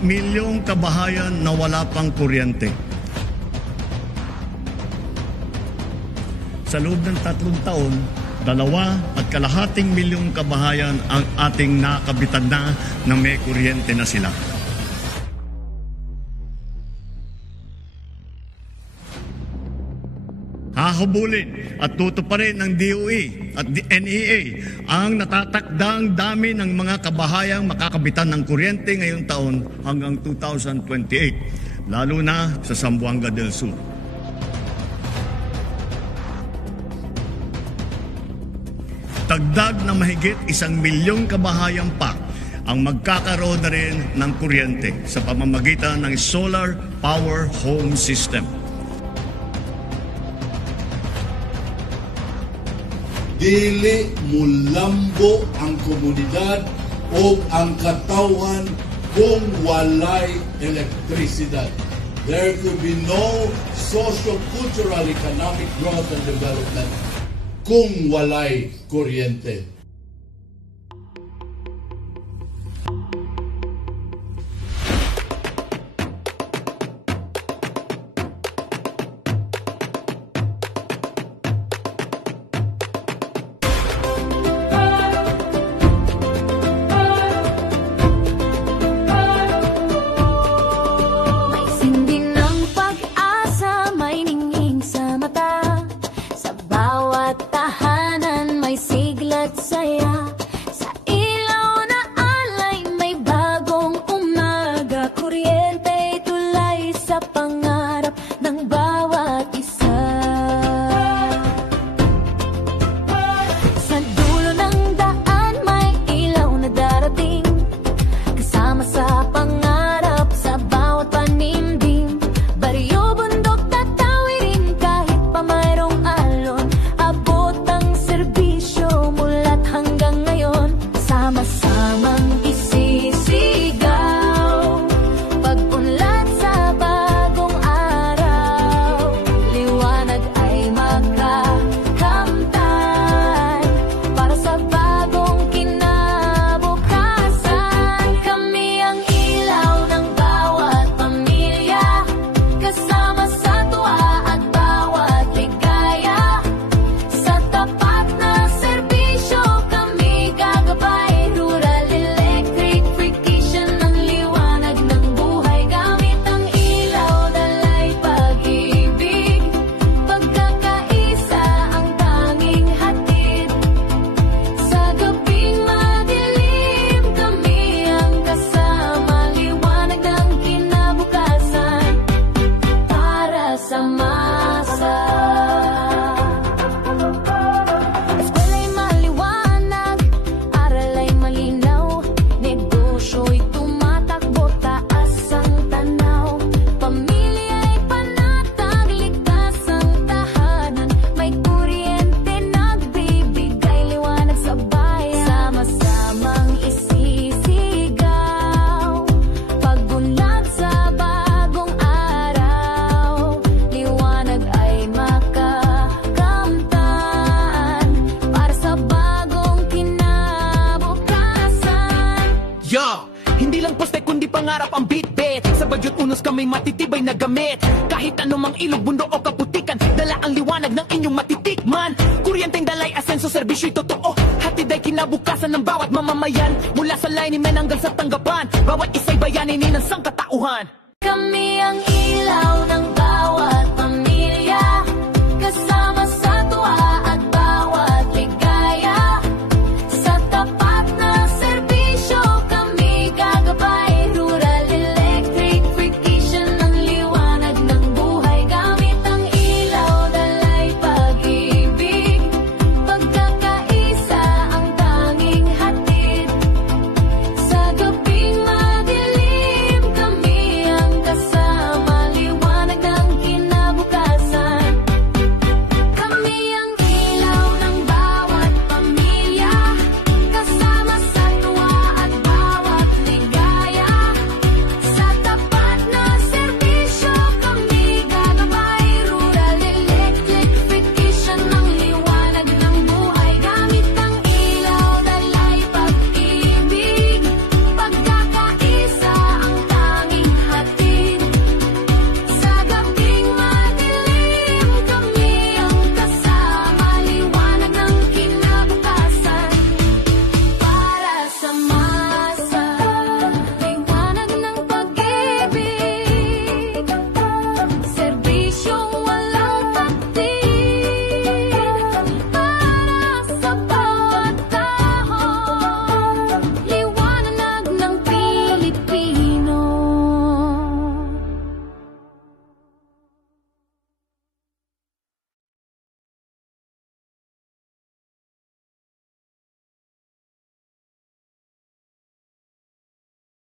milyong kabahayan na wala pang kuryente. Sa loob ng 3 taon, 2.5 milyong kabahayan ang ating nakabitan na may kuryente na sila. Hahabulin at tutuparin ng DOE at NEA ang natatakdang dami ng mga kabahayang makakabitan ng kuryente ngayong taon hanggang 2028, lalo na sa Zamboanga del Sur. Dagdag na mahigit 1 milyong kabahayang pa ang magkakaroon na rin ng kuryente sa pamamagitan ng Solar Power Home System. Dili mulambo ang komunidad o ang katawan kung walay elektrisidad. There could be no socio-cultural economic growth and development kung walay kuryente. pangarap ang bitbit. Sa Bagyot Unos kami matitibay na gamit. Kahit anumang ilog, bundok o kaputikan, dala ang liwanag ng inyong matitikman. Kuryenteng dalay, asenso, serbisyo'y totoo. Hatid ay kinabukasan ng bawat mamamayan. Mula sa lineman hanggang sa tanggapan, bawat isa'y bayaninin ng sangkatauhan. Kami ang ilaw